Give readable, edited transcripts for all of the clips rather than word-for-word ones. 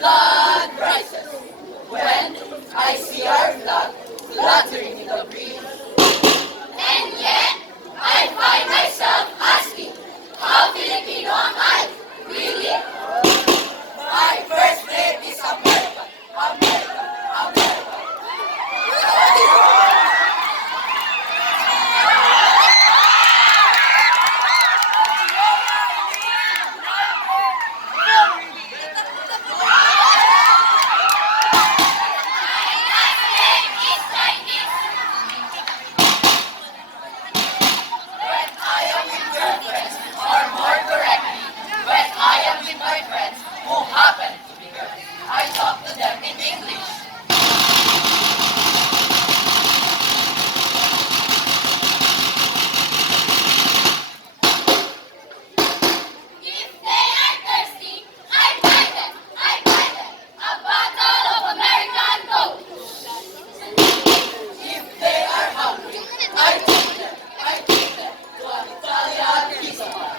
blood rises when I see our flag fluttering in the breeze. And yet, I find myself asking, how Filipino am I? Really? My first name is American, American, American. When I am with girlfriends, or more correctly, when I am with my friends who happen to be girls, I talk to them in English. If they are thirsty, I buy them, a bottle of American Coke. If they are hungry, I take them to an Italian pizza bar.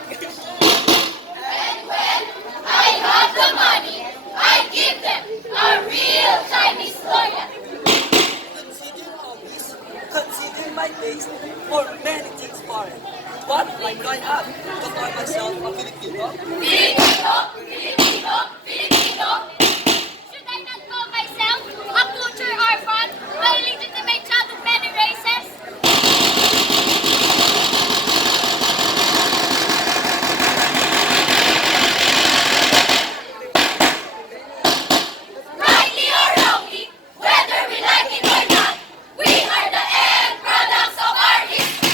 And when I have the money, I give them a real Chinese toilet. Consider all this, consider my taste for many things foreign. What I can have to call myself a Filipino? Filipino, Filipino, Filipino. Should I not call myself a culture orphan, a illegitimate child of many races? Rightly or wrongly, whether we like it or not, we are the end products of our history.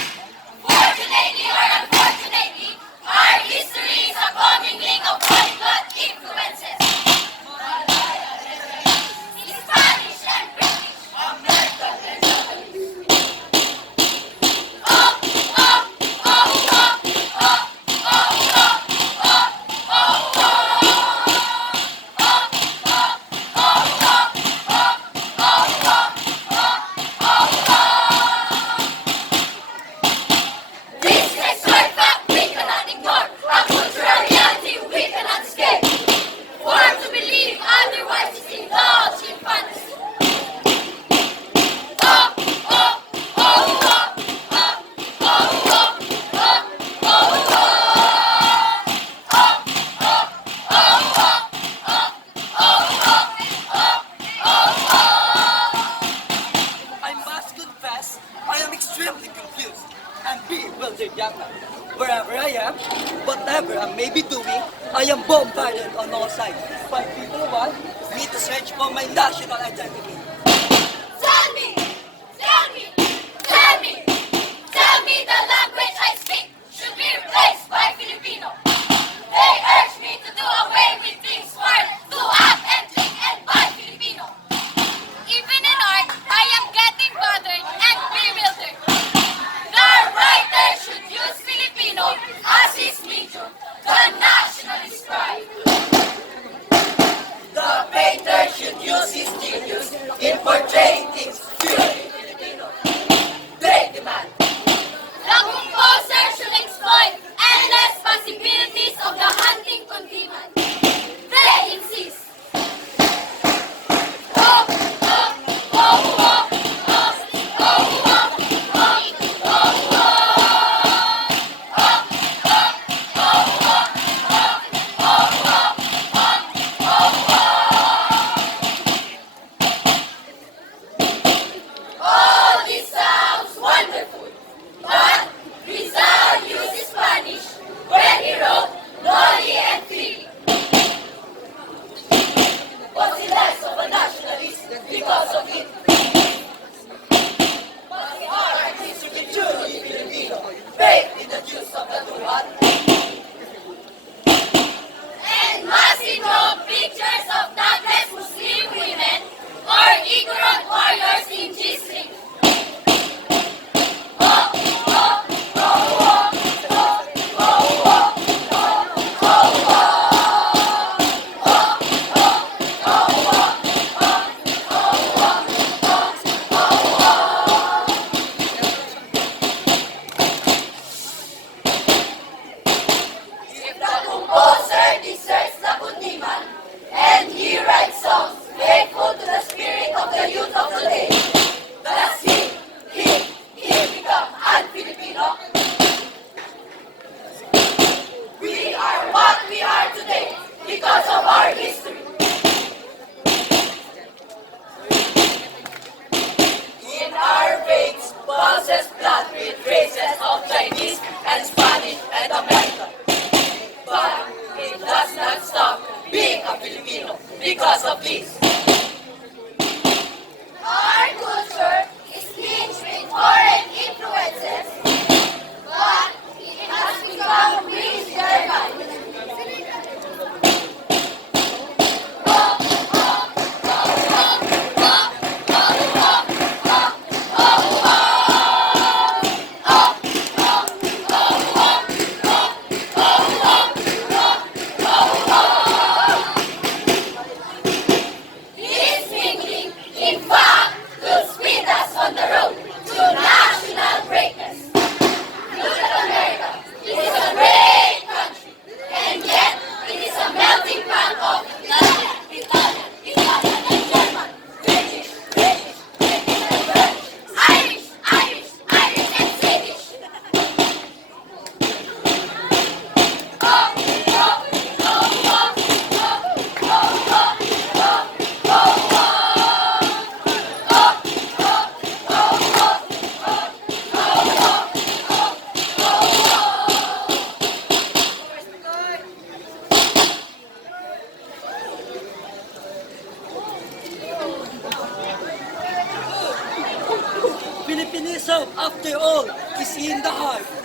Fortunately or unfortunately, our history is a commingling of polyglot influences. Spanish and British, American and Japanese. Oh, oh, oh, oh, oh, oh, oh, oh, This is our fact we cannot ignore, a cultural reality we cannot escape. For to believe otherwise is indulge in fantasy. Oh, oh, oh, oh, oh, oh, oh, oh, oh, I must confess, I am extremely confused and bewildered young man. Wherever I am, whatever I may be doing, I am bombarded on all sides by people who want me to search for my national identity. Tell me, tell me, tell me, tell me the language I speak should be replaced by Filipino. They urge me to do away with things foreign, to act and think and buy Filipino. Even in art, I am getting bothered and bewildered. The writer should use Filipino as his medium, the nationalist pride. The painter should use his genius in Feminism, after all, is in the heart.